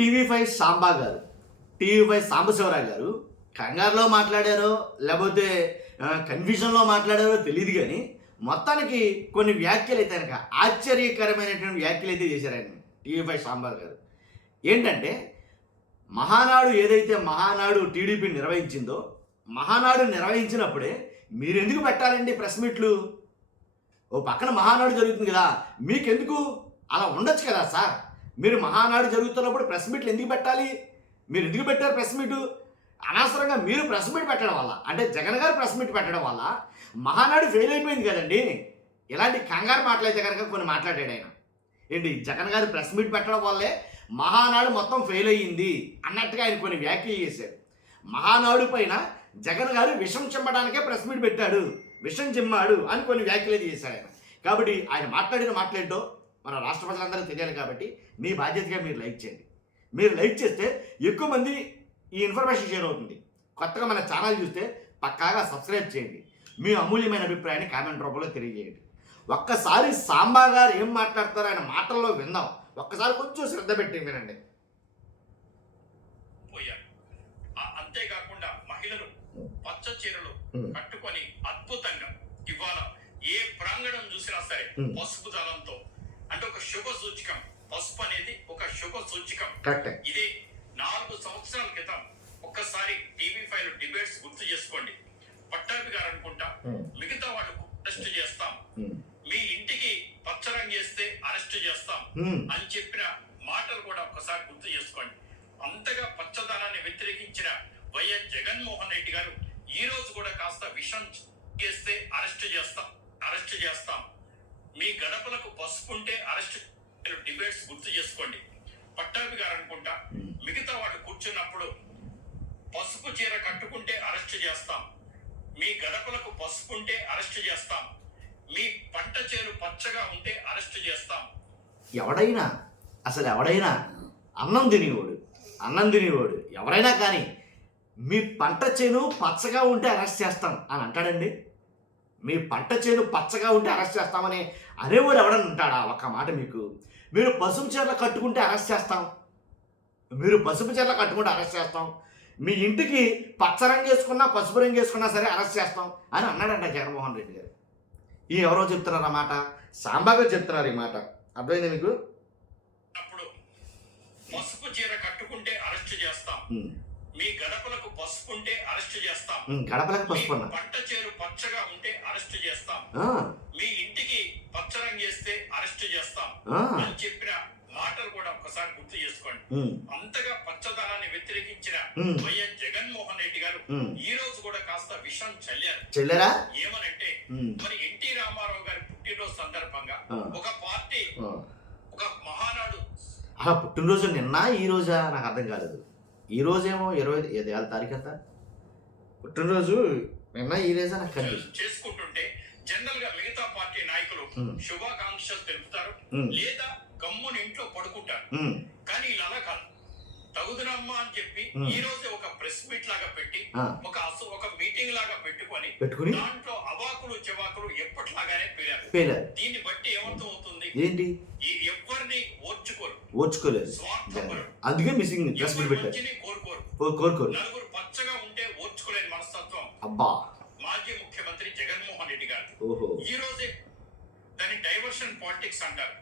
TV5 Samba గారు, TV5 Sambasivarao గారు కంగారులో మాట్లాడారో లేకపోతే కన్ఫ్యూజన్లో మాట్లాడారో తెలియదు, కానీ మొత్తానికి కొన్ని వ్యాఖ్యలు అయితే కనుక ఆశ్చర్యకరమైనటువంటి వ్యాఖ్యలు అయితే చేశారు ఆయన టీవీ5 సాంబా గారు. ఏంటంటే మహానాడు ఏదైతే మహానాడు టీడీపీ నిర్వహించిందో, మహానాడు నిర్వహించినప్పుడే మీరు ఎందుకు పెట్టాలండి ప్రెస్ మీట్లు? ఓ పక్కన మహానాడు జరుగుతుంది కదా, మీకెందుకు అలా ఉండొచ్చు కదా సార్? మీరు మహానాడు జరుగుతున్నప్పుడు ప్రెస్ మీట్లు ఎందుకు పెట్టాలి? మీరు ఎందుకు పెట్టారు ప్రెస్ మీటు? అనవసరంగా మీరు ప్రెస్ మీట్ పెట్టడం వల్ల, అంటే జగన్ గారు ప్రెస్ మీట్ పెట్టడం వల్ల మహానాడు ఫెయిల్ అయిపోయింది కదండి. ఇలాంటి కంగారు మాటలైతే కనుక కొన్ని మాట్లాడాడు ఆయన. ఏంటి, జగన్ గారు ప్రెస్ మీట్ పెట్టడం వల్లే మహానాడు మొత్తం ఫెయిల్ అయ్యింది అన్నట్టుగా ఆయన కొన్ని వ్యాఖ్యలు చేశాడు. మహానాడు పైన జగన్ గారు విషం చిమ్మడానికే ప్రెస్ మీట్ పెట్టాడు, విషం చిమ్మాడు అని కొన్ని వ్యాఖ్యలు చేశాడు ఆయన. కాబట్టి ఆయన మాట్లాడిన మాట్లాడటో మన రాష్ట్ర ప్రజలందరూ తెలియాలి. కాబట్టి మీ బాధ్యతగా మీరు లైక్ చేయండి. మీరు లైక్ చేస్తే ఎక్కువ మంది ఈ ఇన్ఫర్మేషన్ షేర్ అవుతుంది. కొత్తగా మన ఛానల్ చూస్తే పక్కాగా సబ్స్క్రైబ్ చేయండి. మీ అమూల్యమైన అభిప్రాయాన్ని కామెంట్ రూపంలో తెలియజేయండి. ఒక్కసారి సాంబా గారు ఏం మాట్లాడతారో ఆయన మాటల్లో విందాం. ఒక్కసారి కొంచెం శ్రద్ధ పెట్టి వినండి. అంతేకాకుండా మహిళలు పచ్చ చీరలు కట్టుకొని అద్భుతంగా ఇవాళ ఏ ప్రాంగణం చూసినా సరే పసుపు దళంతో, అంటే ఒక శుభ సూచకం. పసుపు అనేది ఒక శుభ సూచకం. ఇది 4 సంవత్సరాల క్రితం ఒక్కసారి టీవీ5 డిబేట్స్ గుర్తు చేసుకోండి. పట్టాభి గారు అనుకుంటా మిగతా వాళ్ళు అరెస్ట్ చేస్తాం, మీ ఇంటికి పచ్చరంగు చేస్తే అరెస్ట్ చేస్తాం అని చెప్పిన మాటలు కూడా ఒక్కసారి గుర్తు చేసుకోండి. అంతగా పచ్చదనాన్ని వ్యతిరేకించిన వైఎస్ జగన్మోహన్ రెడ్డి గారు ఈ రోజు కూడా కాస్త విషం చేస్తే అరెస్ట్ చేస్తాం, మీ గడపలకు పసుపుంటే అరెస్ట్ డిబేట్స్ గుర్తు చేసుకోండి. పట్టాభి గారు అనుకుంటా మిగతా వాళ్ళు కూర్చున్నప్పుడు పసుపు చీర కట్టుకుంటే అరెస్ట్ చేస్తాం, మీ గడపలకు పసుపుంటే అరెస్ట్ చేస్తాం, మీ పంట చేను పచ్చగా ఉంటే అరెస్ట్ చేస్తాం. ఎవడైనా అన్నం తినేవాడు ఎవరైనా కానీ మీ పంట చేను పచ్చగా ఉంటే అరెస్ట్ చేస్తాం అని అంటాడండి? మీ పంట చేను పచ్చగా ఉంటే అరెస్ట్ చేస్తామని అనేవాడు ఎవడని ఉంటాడా? ఒక్క మాట, మీరు పసుపు చీరలు కట్టుకుంటే అరెస్ట్ చేస్తాం, మీ ఇంటికి పచ్చ రంగు వేసుకున్నా పసుపు రంగు వేసుకున్నా సరే అరెస్ట్ చేస్తాం అని అన్నాడంట జగన్మోహన్ రెడ్డి గారు. ఈ ఎవరో చెప్తున్నారు ఆ మాట, సాంబా గారు చెప్తున్నారు ఈ మాట. అర్థమైంది మీకు? అప్పుడు పసుపు చీర కట్టుకుంటే అరెస్ట్ చేస్తాం, మీ గడపలకు పసుపు ఉంటే అరెస్ట్ చేస్తాం, గడపలకు పసుపు పంట చేరు పచ్చగా ఉంటే అరెస్ట్ చేస్తాం, మీ ఇంటికి పచ్చ రంగు వేస్తే అరెస్ట్ చేస్తాం అని చెప్పిన మాటలు కూడా ఒక్కసారి గుర్తు చేసుకోండి. అంతగా పచ్చదనాన్ని వ్యతిరేకించిన వైఎస్ జగన్మోహన్ రెడ్డి గారు ఈ రోజు కూడా కాస్త విషం చల్లారా? ఏమనంటే మరి ఎన్టీ రామారావు గారి పుట్టినరోజు సందర్భంగా ఒక పార్టీ ఒక మహానాడు పుట్టినరోజు నిన్న ఈ రోజా నాకు అర్థం కాలేదు. ఈ రోజేమో 25 తారీఖు అంతా పుట్టినరోజు, నిన్న ఈ రోజా నాకు చేసుకుంటుంటే జనరల్ గా మిగతా పార్టీ నాయకులు శుభాకాంక్షలు తెలుపుతారు లేదా గమ్మున ఇంట్లో పడుకుంటారు. కానీ ఇలా అలా కాదు, తగుదనమ్మా అని చెప్పి ఈ రోజు ఒక ప్రెస్ మీట్ లాగా పెట్టి ఒక మీటింగ్ లాగా పెట్టుకొని దాంట్లో అవాకులు చెవాకులు ఎప్పటిలాగానే పేరారు. దీన్ని బట్టి ఏమర్థం అవుతుంది? ఏంటి, ఎవరిని ఓర్చుకోలేదు, అందుకే మిస్సింగ్ ప్రెస్ మీట్ పెట్టారు. కోరుకోరు. నలుగురు పచ్చగా ఉంటే ఓర్చుకోలేని మనస్తత్వం అబ్బా మాజీ ముఖ్యమంత్రి జగన్మోహన్ రెడ్డి గారు. ఈ రోజే దాన్ని డైవర్షన్ పాలిటిక్స్ అంటారు,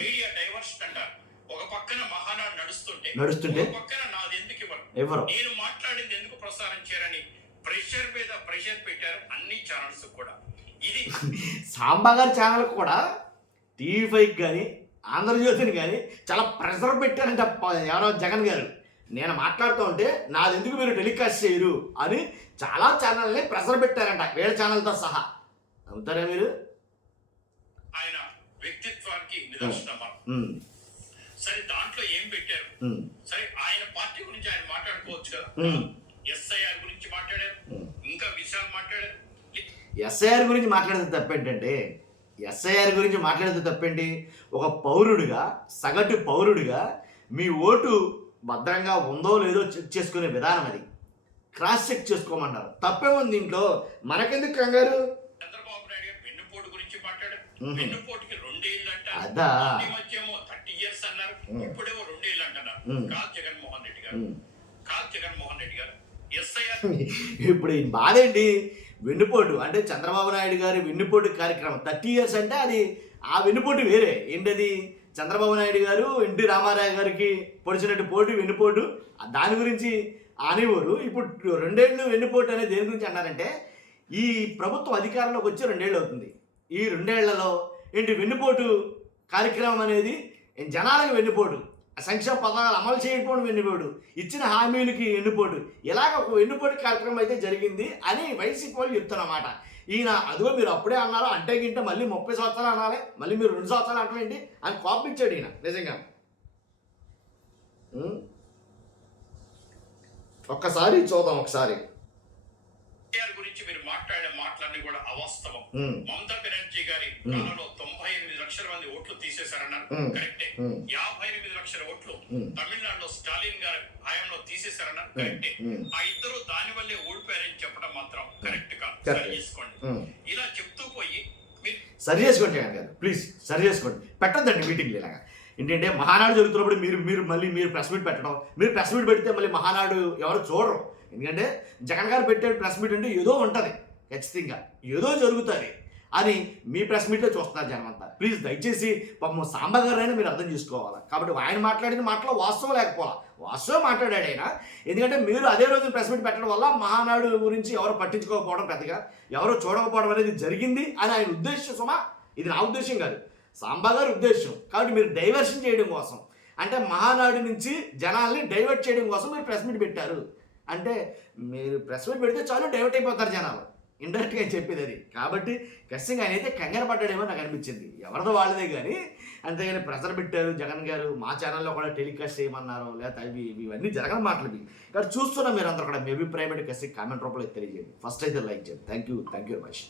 మీడియా డైవర్షన్ అంటారు. ఒక పక్కన మహానాడు నడుస్తుంటే ఒక పక్కన నాది ఎందుకు ఇవ్వరు, నేను మాట్లాడింది ఎందుకు ప్రసారం చేయరని ప్రెషర్ మీద ప్రెషర్ పెట్టారు అన్ని ఛానల్స్ కూడా. ఇది సాంబా గారి ఛానల్ కూడా టీవీ5 కానీ ఆంధ్రజ్యోతిని కానీ చాలా ప్రెషర్ పెట్టారంట ఎవరో జగన్ గారు. నేను మాట్లాడుతూ ఉంటే నాది ఎందుకు మీరు టెలికాస్ట్ చేయరు అని చాలా ఛానల్ని ప్రెషర్ పెట్టారంట, వేరే ఛానల్తో సహా. నమ్ముతారా మీరు? ఆయన వ్యక్తిత్వానికి నిదర్శనం. సరే, దాంట్లో ఏం పెట్టారు? సరే, ఆయన పార్టీ గురించి ఆయన మాట్లాడుకోవచ్చు కదా. ఎస్ఐఆర్ గురించి మాట్లాడారు, ఇంకా విషయాలు మాట్లాడారు. ఎస్ఐఆర్ గురించి మాట్లాడితే తప్పేంటి? ఒక పౌరుడిగా, సగటు పౌరుడిగా మీ ఓటు భద్రంగా ఉందో లేదో చెక్ చేసుకునే విధానం అది. క్రాస్ చెక్ చేసుకోమంటారు, తప్పేముంది దీంట్లో? మనకెందుకు కంగారు? చంద్రబాబు నాయుడు గారు వెన్నుపోటు గురించి మాట్లాడారు. వెన్నుపోటుకి 2 ఏళ్ళు అంటారు, అదా 30 years అన్నారు, ఇప్పుడేమో 2 ఏళ్ళు అంటున్నారు. కాదు జగన్మోహన్ రెడ్డి గారు, కాదు జగన్మోహన్ రెడ్డి గారు. ఎస్ఐఆర్ ఇప్పుడు ఈ బాధ ఏంటి? వెన్నుపోటు అంటే చంద్రబాబు నాయుడు గారి వెన్నుపోటు కార్యక్రమం 30 years అంటే అది ఆ వెన్నుపోటు వేరే ఏంటది? చంద్రబాబు నాయుడు గారు ఎన్టీ రామారావు గారికి పొడిచినట్టు పోటు వెన్నుపోటు దాని గురించి అనేవారు. ఇప్పుడు 2 ఏళ్ళు వెన్నుపోటు అనేది దేని గురించి అన్నారంటే ఈ ప్రభుత్వం అధికారంలోకి వచ్చి 2 ఏళ్ళు అవుతుంది. ఈ 2 ఏళ్లలో ఏంటి వెన్నుపోటు కార్యక్రమం అనేది జనాలకు వెన్నుపోటు, సంక్షేమ పథకాలు అమలు చేయకపోవడం వెన్నుపోటు, ఇచ్చిన హామీలకి వెన్నుపోటు, ఇలాగ ఒక వెన్నుపోటు కార్యక్రమం అయితే జరిగింది అని వైసీపీ వాళ్ళు చెప్తున్నమాట. ఈయన అదిగో మీరు అప్పుడే అన్నారు అంటే గింటే మళ్ళీ 30 సంవత్సరాలు అనాలి, మళ్ళీ మీరు 2 సంవత్సరాలు అంటారేంటి అని కోపించాడు ఈయన నిజంగా. ఒక్కసారి చూద్దాం ఒకసారి. గురించి మీరు మాట్లాడిన మాటలన్నీ కూడా అవాస్తవం. మమతా బెనర్జీ గారి కాలంలో 98 లక్షల మంది ఓట్లు తీసేశారన్నారు, కరెక్టే. 58 లక్షల ఓట్లు తమిళనాడులో స్టాలిన్ గారి హయాంలో తీసేశారన్నారు, కరెక్టే. ఆ ఇద్దరు దాని వల్లే ఓడిపోయారని చెప్పడం మాత్రం కరెక్ట్ కాదు. సరి చేసుకోండి. ఇలా చెప్తూ పోయి సరి చేసుకోండి గారు, ప్లీజ్ సరి చేసుకోండి. పెట్టద్దండి మీటింగ్లు ఇలాగా. ఏంటంటే మహానాడు జరుగుతున్నప్పుడు మీరు ప్రెస్ మీట్ పెట్టడం, మీరు ప్రెస్ మీట్ పెడితే మళ్ళీ మహానాడు ఎవరు చూడరు. ఎందుకంటే జగన్ గారు పెట్టే ప్రెస్ మీట్ అంటే ఏదో ఉంటుంది, ఖచ్చితంగా ఏదో జరుగుతుంది అని మీ ప్రెస్ మీట్లో చూస్తున్నారు జనం అంతా. ప్లీజ్ దయచేసి పాపం సాంబ గారైనా మీరు అర్థం చేసుకోవాలి. కాబట్టి ఆయన మాట్లాడిన మాటలో వాస్తవం లేకపోవాలి, వాస్తవం మాట్లాడాడు ఆయన. ఎందుకంటే మీరు అదే రోజు ప్రెస్ మీట్ పెట్టడం వల్ల మహానాడు గురించి ఎవరు పట్టించుకోకపోవడం, పెద్దగా ఎవరు చూడకపోవడం అనేది జరిగింది అని ఆయన ఉద్దేశం. సుమా ఇది నా ఉద్దేశం కాదు, సాంబా గారి ఉద్దేశం. కాబట్టి మీరు డైవర్షన్ చేయడం కోసం, అంటే మహానాడు నుంచి జనాల్ని డైవర్ట్ చేయడం కోసం మీరు ప్రెస్ మీట్ పెట్టారు. అంటే మీరు ప్రెస్ మీట్ పెడితే చాలు డైవర్ట్ అయిపోతారు జనాలు, ఇండైరెక్ట్గా చెప్పేది అది. కాబట్టి ఖచ్చితంగా ఆయన అయితే కంగారు పడ్డాడేమో నాకు అనిపించింది. ఎవరిదో వాళ్ళదే కానీ, అంతేగాని ప్రెజర్ పెట్టారు జగన్ గారు, మా ఛానల్లో కూడా టెలికాస్ట్ చేయమన్నారు, లేకపోతే ఇవన్నీ జరగని మాటలు ఇవి. కాబట్టి చూస్తున్నా మీరు అందరూ కూడా మీ అభిప్రాయం ఖచ్చితంగా కామెంట్ రూపంలో తెలియజేయండి. ఫస్ట్ అయితే లైక్ చేయండి. Thank you very much.